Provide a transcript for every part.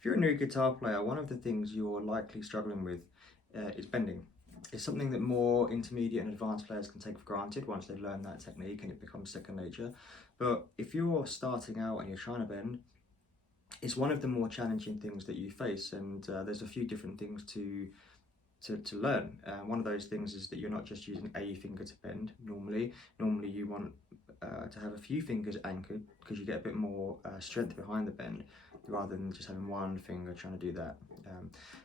If you're a new guitar player, one of the things you're likely struggling with is bending. It's something that more intermediate and advanced players can take for granted once they've learned that technique and it becomes second nature. But if you're starting out and you're trying to bend, it's one of the more challenging things that you face, and there's a few different things to learn. One of those things is that you're not just using a finger to bend normally. Normally you want to have a few fingers anchored because you get a bit more strength behind the bend rather than just having one finger trying to do that.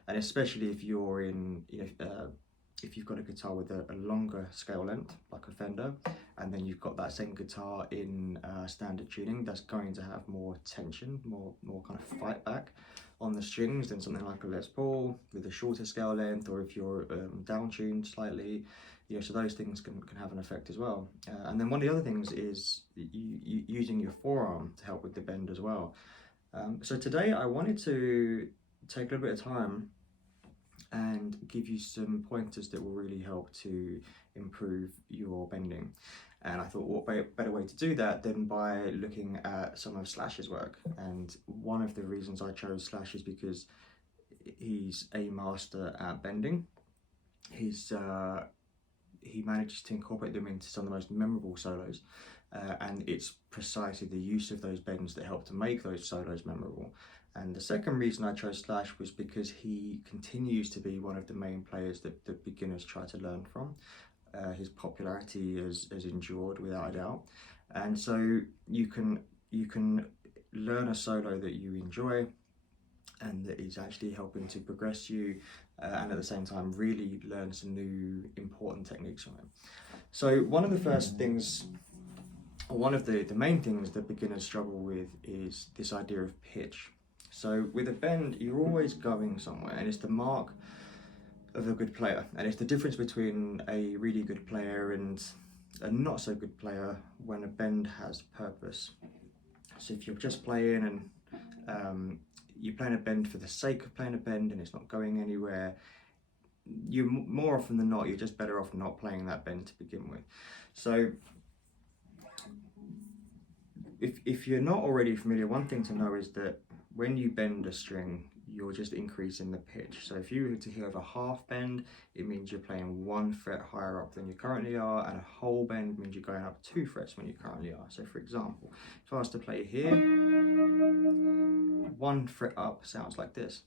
And especially if you're in, if you've got a guitar with a longer scale length, like a Fender, and then you've got that same guitar in standard tuning, that's going to have more tension, more kind of fight back on the strings than something like a Les Paul with a shorter scale length, or if you're down tuned slightly, so those things can have an effect as well. And then one of the other things is using your forearm to help with the bend as well. So today I wanted to take a little bit of time and give you some pointers that will really help to improve your bending. And I thought, what better way to do that than by looking at some of Slash's work. And one of the reasons I chose Slash is because he's a master at bending. He manages to incorporate them into some of the most memorable solos. And it's precisely the use of those bends that help to make those solos memorable. And the second reason I chose Slash was because he continues to be one of the main players that beginners try to learn from. His popularity has endured without a doubt. And so you can learn a solo that you enjoy and that is actually helping to progress you, and at the same time really learn some new important techniques from it. So one of the first things, or one of the main things that beginners struggle with is this idea of pitch. So with a bend, you're always going somewhere, and it's the mark of a good player. And it's the difference between a really good player and a not so good player when a bend has purpose. So if you're just playing and you're playing a bend for the sake of playing a bend and it's not going anywhere, you're more often than not, you're just better off not playing that bend to begin with. So if you're not already familiar, one thing to know is that when you bend a string, you're just increasing the pitch. So if you were to hear of a half bend, it means you're playing 1 fret higher up than you currently are, and a whole bend means you're going up 2 frets when you currently are. So for example, if I was to play here, 1 fret up sounds like this.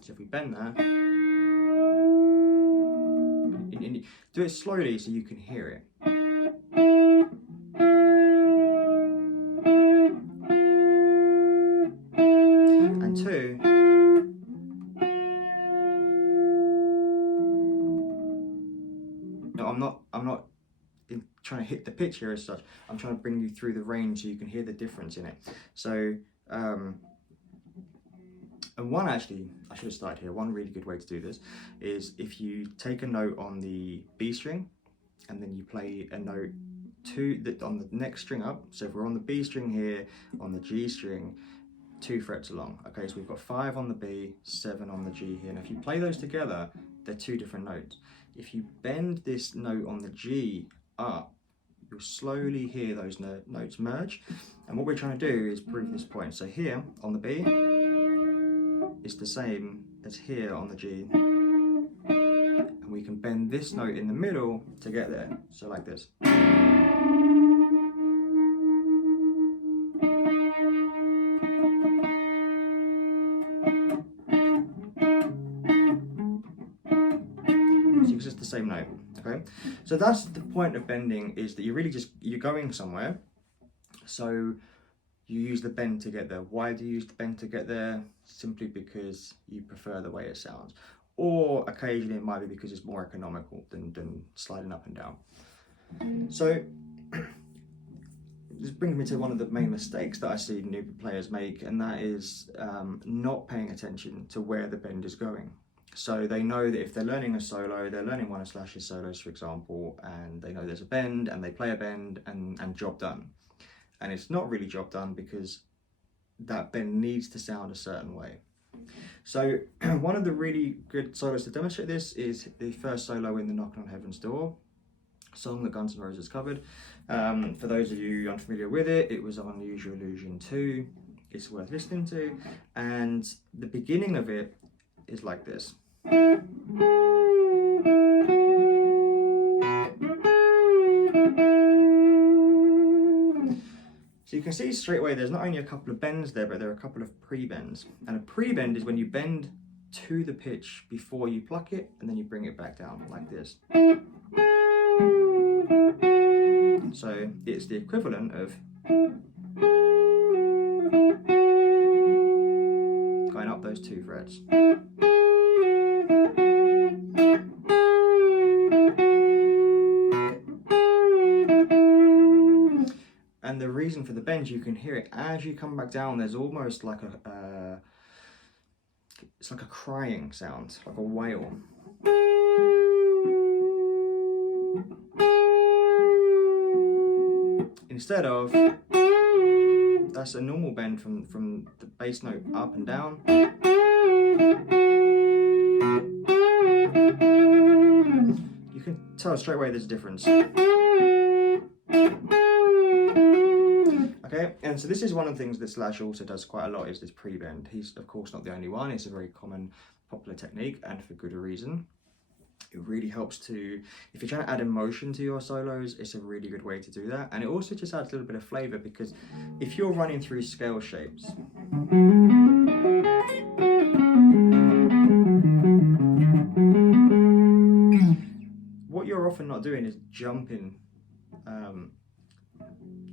So if we bend that, do it slowly so you can hear it. And 2, no, I'm not trying to hit the pitch here as such. I'm trying to bring you through the range so you can hear the difference in it. So and one, actually, I should have started here. One really good way to do this is if you take a note on the B string and then you play a note on the next string up. So if we're on the B string here, on the G string, 2 frets along. Okay, so we've got 5 on the B, 7 on the G here. And if you play those together, they're 2 different notes. If you bend this note on the G up, you'll slowly hear those notes merge. And what we're trying to do is prove this point. So here on the B, it's the same as here on the G. And we can bend this note in the middle to get there. So like this. So it's just the same note, okay? So that's the point of bending, is that you're going somewhere. So you use the bend to get there. Why do you use the bend to get there? Simply because you prefer the way it sounds. Or occasionally it might be because it's more economical than sliding up and down. So this brings me to one of the main mistakes that I see new players make, and that is not paying attention to where the bend is going. So they know that if they're learning a solo, they're learning one of Slash's solos, for example, and they know there's a bend and they play a bend and job done. And it's not really job done because that bend needs to sound a certain way. So one of the really good solos to demonstrate this is the first solo in the Knockin' on Heaven's Door song that Guns N' Roses covered. For those of you unfamiliar with it, it was on Use Your Illusion 2. it's worth listening to. And the beginning of it is like this. So you can see straight away there's not only a couple of bends there, but there are a couple of pre-bends. And a pre-bend is when you bend to the pitch before you pluck it, and then you bring it back down like this. So it's the equivalent of going up those 2 frets. And the reason for the bend, you can hear it as you come back down. There's almost like it's like a crying sound, like a wail. Instead of, that's a normal bend from the bass note up and down. You can tell straight away there's a difference. Okay, and so this is one of the things that Slash also does quite a lot, is this pre-bend. He's of course not the only one. It's a very common, popular technique, and for good reason. It really helps to, if you're trying to add emotion to your solos, it's a really good way to do that. And it also just adds a little bit of flavor, because if you're running through scale shapes, what you're often not doing is jumping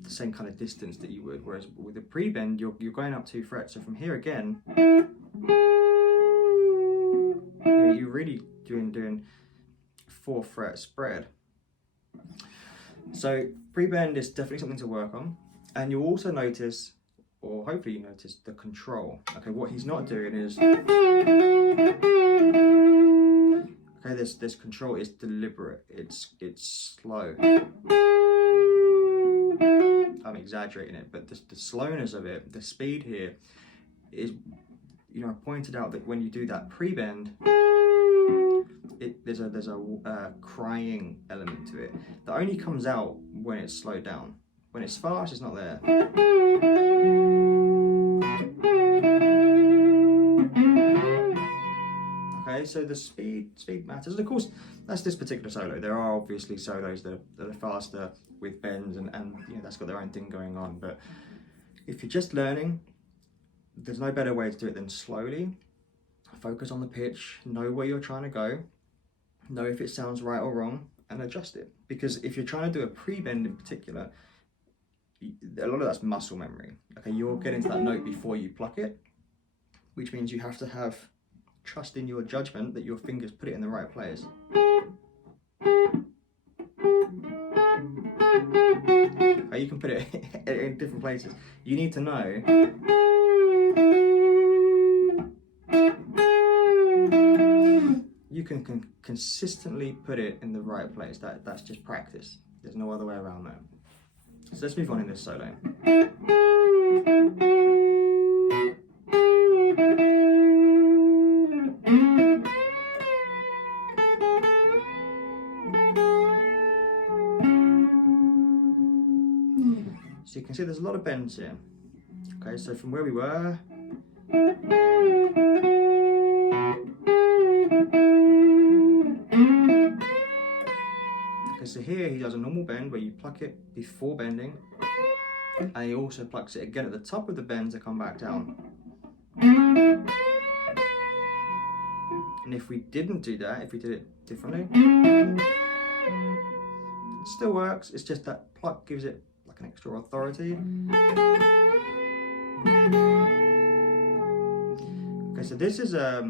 the same kind of distance that you would, whereas with a pre-bend you're going up 2 frets. So from here again, you're really doing 4 fret spread. So pre-bend is definitely something to work on, and you'll also notice, or hopefully you notice, the control. Okay, what he's not doing is, okay, this control is deliberate. It's slow. I'm exaggerating it, but the slowness of it, the speed here is, you know, I pointed out that when you do that pre-bend, there's a crying element to it that only comes out when it's slowed down. When it's fast, it's not there. Okay, so the speed matters. And of course, that's this particular solo. There are obviously solos that are faster with bends, and you know, that's got their own thing going on. But if you're just learning, there's no better way to do it than slowly. Focus on the pitch, know where you're trying to go, know if it sounds right or wrong, and adjust it. Because if you're trying to do a pre-bend in particular, a lot of that's muscle memory. Okay, you're getting to that note before you pluck it, which means you have to have trust in your judgment that your fingers put it in the right place. Okay, you can put it in different places. You need to know you can consistently put it in the right place. That's just practice. There's no other way around that. So let's move on in this solo. So you can see there's a lot of bends here. Okay, so from where we were, okay, so here he does a normal bend where you pluck it before bending, and he also plucks it again at the top of the bend to come back down. And if we didn't do that, if we did it differently, it still works. It's just that pluck gives it like an extra authority. Okay, so this is a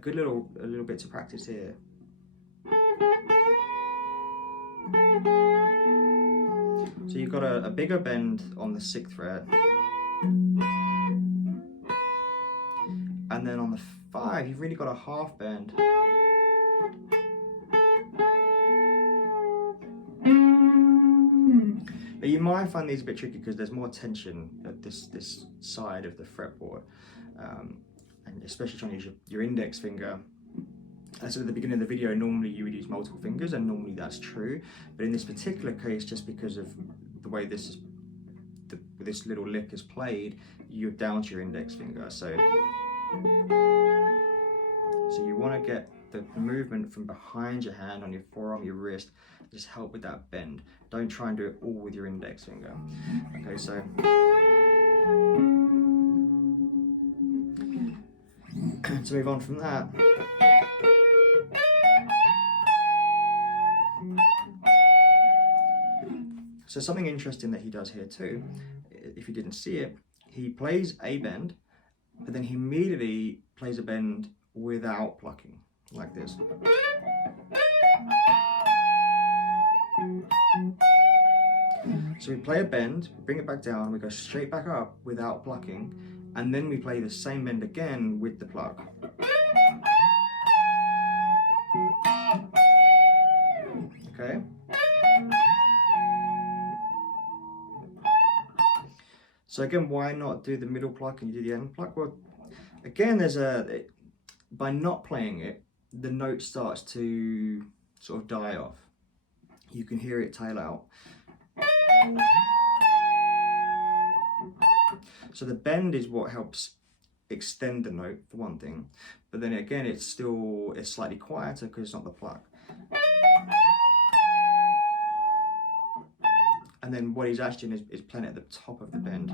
good little bit to practice here. So you've got a bigger bend on the 6th fret, and then on the 5 you've really got a half bend. But you might find these a bit tricky because there's more tension at this side of the fretboard, and especially trying to use your index finger. So at the beginning of the video, normally you would use multiple fingers, and normally that's true. But in this particular case, just because of the way this is, the this little lick is played, you're down to your index finger. So you want to get the movement from behind your hand on your forearm, your wrist, just help with that bend. Don't try and do it all with your index finger. Okay, so to move on from that, so something interesting that he does here too, if you didn't see it, he plays a bend, but then he immediately plays a bend without plucking, like this. So we play a bend, bring it back down, we go straight back up without plucking, and then we play the same bend again with the pluck. Okay? So again, why not do the middle pluck and you do the end pluck? Well, again, by not playing it, the note starts to sort of die off. You can hear it tail out. So the bend is what helps extend the note, for one thing, but then again, it's slightly quieter because it's not the pluck. And then what he's actually doing is playing at the top of the bend.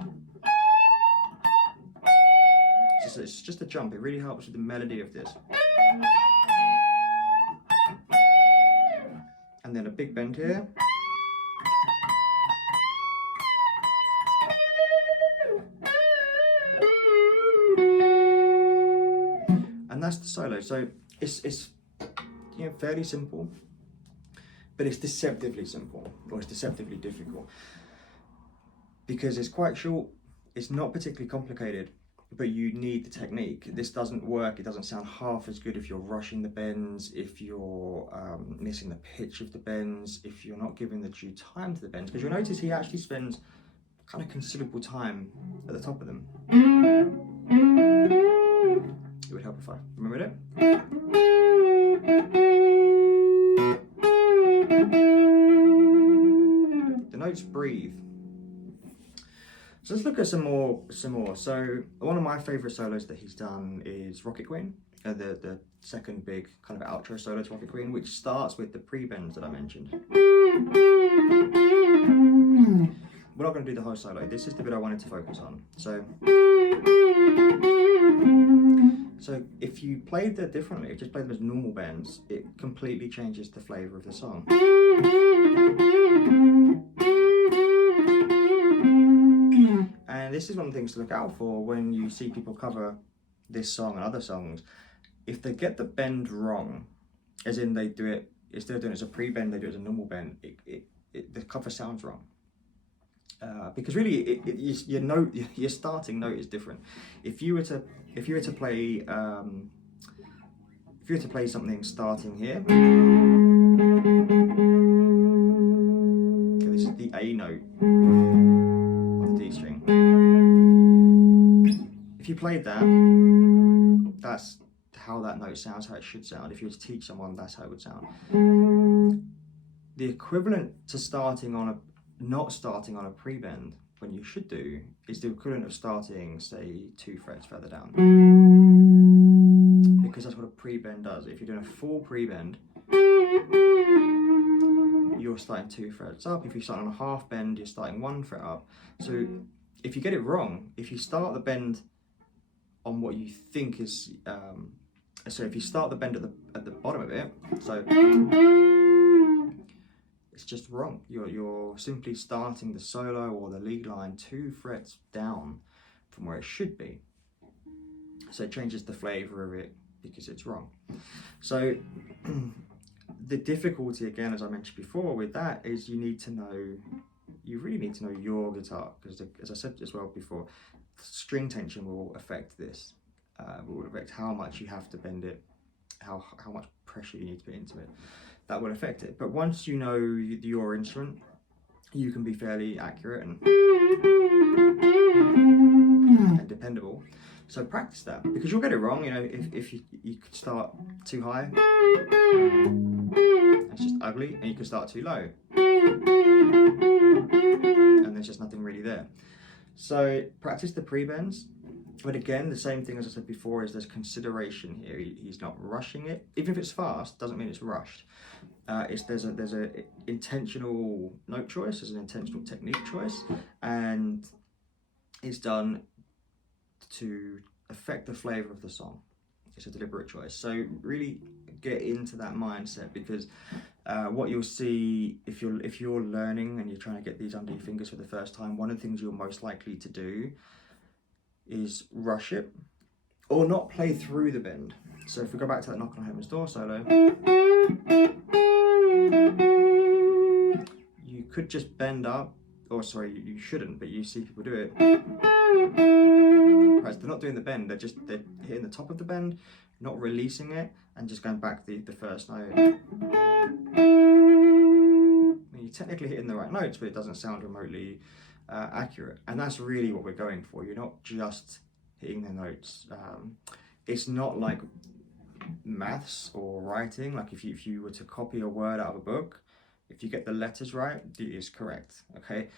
It's just a jump. It really helps with the melody of this. And then a big bend here. And that's the solo. So it's fairly simple, but it's deceptively simple, or it's deceptively difficult, because it's quite short, it's not particularly complicated, but you need the technique. This doesn't work, it doesn't sound half as good if you're rushing the bends, if you're missing the pitch of the bends, if you're not giving the due time to the bends, because you'll notice he actually spends kind of considerable time at the top of them. It would help if I remembered it. The notes breathe. So let's look at some more. So one of my favourite solos that he's done is Rocket Queen, the second big kind of outro solo to Rocket Queen, which starts with the pre-bends that I mentioned. We're not going to do the whole solo. This is the bit I wanted to focus on. So if you played that differently, just play them as normal bends, it completely changes the flavour of the song. And this is one of the things to look out for when you see people cover this song and other songs. If they get the bend wrong, as in they do it, instead of doing it as a pre-bend, they do it as a normal bend, the cover sounds wrong. Because really, your starting note is different. If you were to play something starting here, okay, this is the A note on the D string. If you played that, that's how that note sounds, how it should sound. If you were to teach someone, that's how it would sound. The equivalent to not starting on a pre-bend, when you should do, is the equivalent of starting, say, 2 frets further down. Because that's what a pre-bend does. If you're doing a full pre-bend, you're starting 2 frets up. If you start on a half bend, you're starting 1 fret up. So if you get it wrong, if you start the bend on what you think is, so if you start the bend at the bottom of it, so it's just wrong. You're simply starting the solo or the lead line 2 frets down from where it should be. So it changes the flavour of it because it's wrong. So the difficulty, again, as I mentioned before with that, is you really need to know your guitar, because as I said as well before, string tension will affect this. Will affect how much you have to bend it, how much pressure you need to put into it. That will affect it. But once you know your instrument, you can be fairly accurate and dependable. So practice that, because you'll get it wrong. If you could start too high, it's just ugly, and you can start too low, and there's just nothing really there. So practice the pre-bends, but again, the same thing as I said before is there's consideration here. He's not rushing it. Even if it's fast, doesn't mean it's rushed. There's a intentional note choice, there's an intentional technique choice, and it's done to affect the flavor of the song. It's a deliberate choice. So really get into that mindset, because what you'll see if you're learning and you're trying to get these under your fingers for the first time, one of the things you're most likely to do is rush it or not play through the bend. So if we go back to that Knock on Heaven's Door solo, you could just bend up, or sorry, you shouldn't, but you see people do it. Right, so they're not doing the bend, they're hitting the top of the bend, not releasing it, and just going back the first note. I mean, you're technically hitting the right notes, but it doesn't sound remotely accurate. And that's really what we're going for. You're not just hitting the notes. It's not like maths or writing. Like if you were to copy a word out of a book, if you get the letters right, it is correct, okay?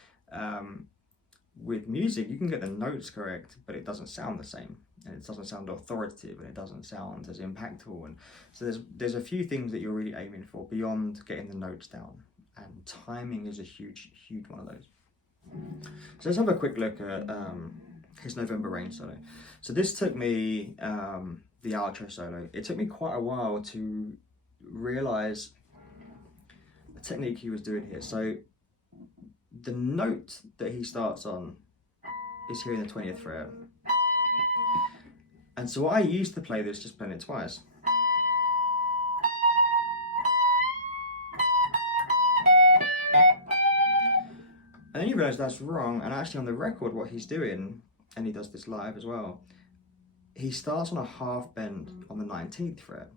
With music, you can get the notes correct, but it doesn't sound the same, and it doesn't sound authoritative, and it doesn't sound as impactful. And so there's a few things that you're really aiming for beyond getting the notes down, and timing is a huge one of those. So let's have a quick look at his November Rain solo. So this took me, the outro solo, it took me quite a while to realize the technique he was doing here. So the note that he starts on is here in the 20th fret. And so I used to play this just playing it twice. And then you realise that's wrong, and actually on the record what he's doing, and he does this live as well, he starts on a half bend on the 19th fret.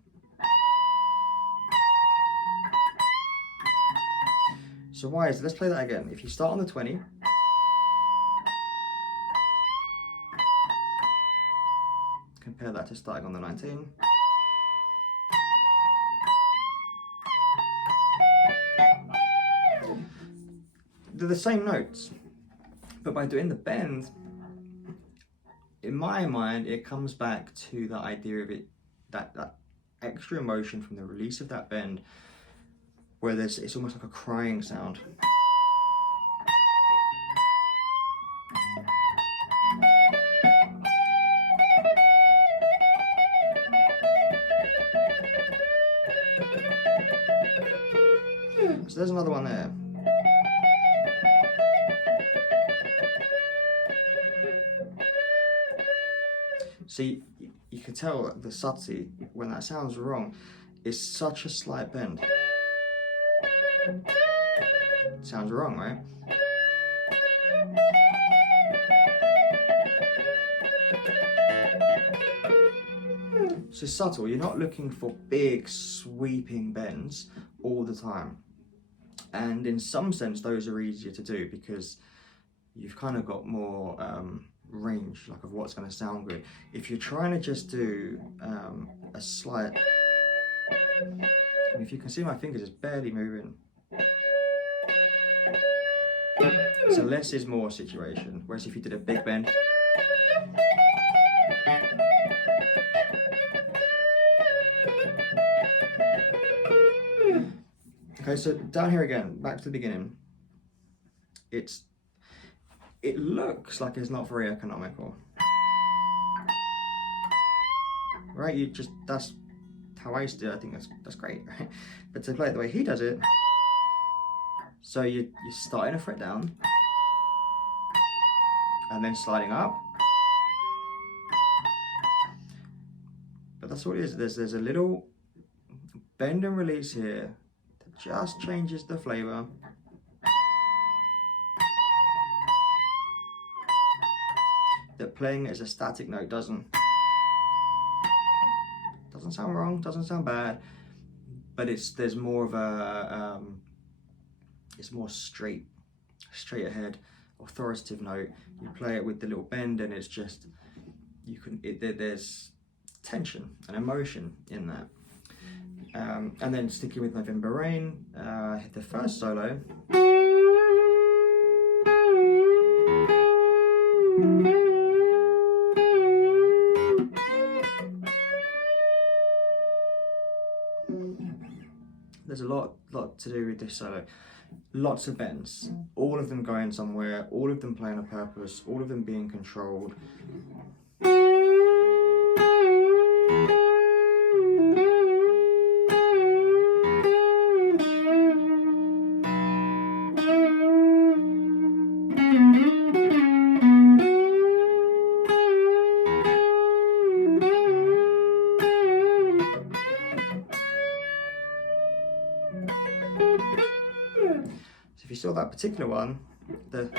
So why is it? Let's play that again. If you start on the 20, compare that to starting on the 19. They're the same notes, but by doing the bend, in my mind, it comes back to the idea of it, that extra emotion from the release of that bend, where it's almost like a crying sound. So there's another one there. See, you can tell the subtlety when that sounds wrong. It's such a slight bend. Sounds wrong, right? So subtle, you're not looking for big sweeping bends all the time. And in some sense, those are easier to do because you've kind of got more range, like of what's going to sound good. If you're trying to just do a slight, if you can see my fingers, it's barely moving. It's a less is more situation. Whereas if you did a big bend, okay, so down here again, back to the beginning. It looks like it's not very economical, right? That's how I used to do it. I think that's great, right? But to play it the way he does it, so you're starting a fret down and then sliding up, but that's what it is. There's a little bend and release here that just changes the flavor. That playing it as a static note doesn't sound wrong, doesn't sound bad, but there's more of a it's more straight ahead, authoritative note. You play it with the little bend, and it's just there's tension and emotion in that. And then sticking with November Rain, hit the first solo. There's a lot to do with this solo. Lots of bends, all of them going somewhere, all of them playing a purpose, all of them being controlled. So if you saw that particular one, the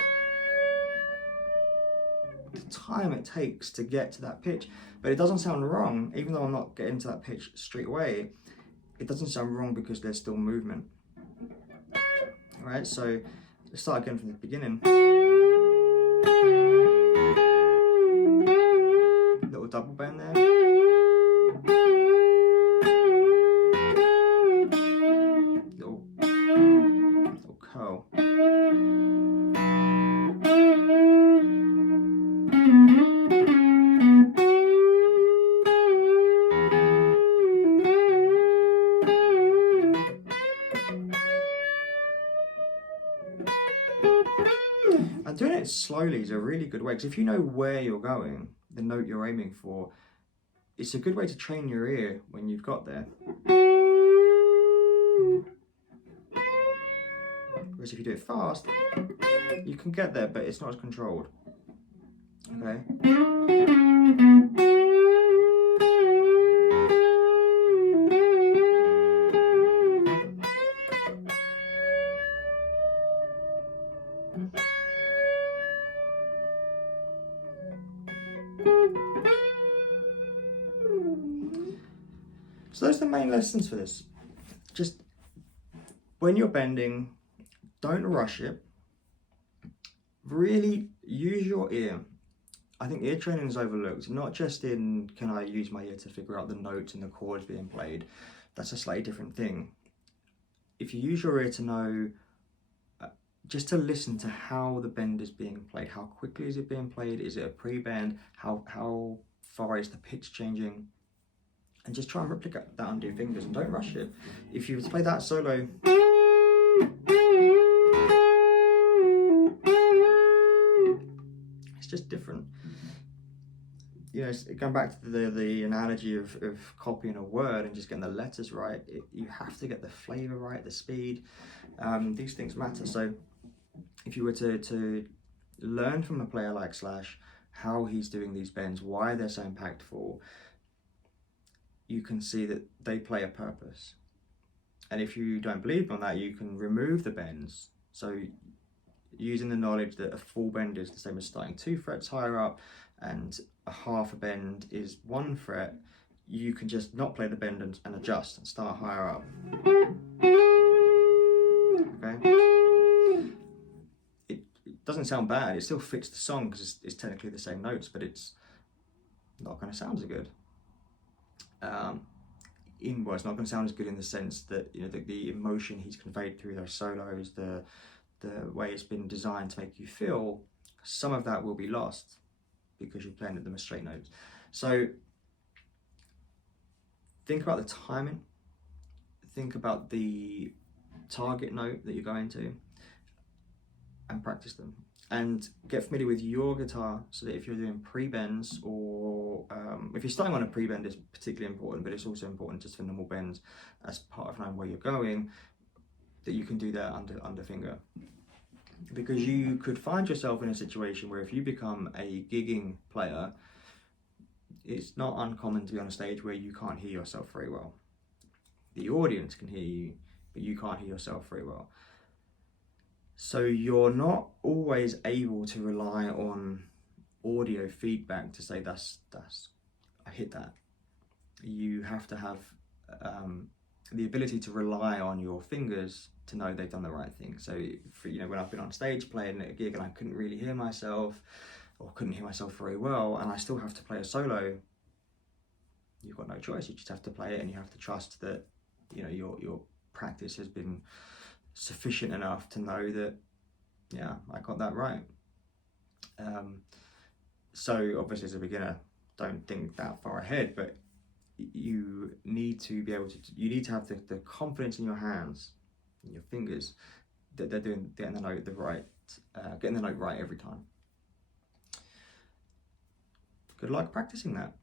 time it takes to get to that pitch, but it doesn't sound wrong, even though I'm not getting to that pitch straight away. It doesn't sound wrong because there's still movement. All right, so let's start again from the beginning. Little double bend there. Little curl. And doing it slowly is a really good way, because if you know where you're going, the note you're aiming for, it's a good way to train your ear when you've got there. Whereas if you do it fast, you can get there, but it's not as controlled. Okay? So those are the main lessons for this. Just when you're bending, don't rush it. Really use your ear. I think ear training is overlooked, not just in can I use my ear to figure out the notes and the chords being played. That's a slightly different thing. If you use your ear to know, just to listen to how the bend is being played, how quickly is it being played, is it a pre-bend, how far is the pitch changing, and just try and replicate that on your fingers and don't rush it. If you were to play that solo, it's just different. You know, going back to the analogy of copying a word and just getting the letters right, you have to get the flavor right, the speed. These things matter. So if you were to learn from a player like Slash how he's doing these bends, why they're so impactful, you can see that they play a purpose. And if you don't believe on that, you can remove the bends. So using the knowledge that a full bend is the same as starting 2 frets higher up and a half a bend is 1 fret, you can just not play the bend and adjust and start higher up. Okay? It doesn't sound bad, it still fits the song because it's technically the same notes, but it's not going to sound as good. It's not going to sound as good in the sense that, you know, the emotion he's conveyed through those solos, the way it's been designed to make you feel, some of that will be lost because you're playing at them as straight notes. So think about the timing, think about the target note that you're going to, and practice them. And get familiar with your guitar so that if you're doing pre-bends or if you're starting on a pre-bend, it's particularly important, but it's also important just for normal bends as part of knowing where you're going, that you can do that under finger. Because you could find yourself in a situation where if you become a gigging player, it's not uncommon to be on a stage where you can't hear yourself very well. The audience can hear you, but you can't hear yourself very well. So you're not always able to rely on audio feedback to say that's I hit that. You have to have the ability to rely on your fingers to know they've done the right thing. So for, you know, when I've been on stage playing at a gig and I couldn't really hear myself or couldn't hear myself very well, and I still have to play a solo, you've got no choice. You just have to play it, and you have to trust that, you know, your practice has been sufficient enough to know that, yeah, I got that right. So obviously as a beginner, don't think that far ahead, but you need to be able to, you need to have the confidence in your hands, in your fingers, that they're getting the note right every time. Good luck practicing that.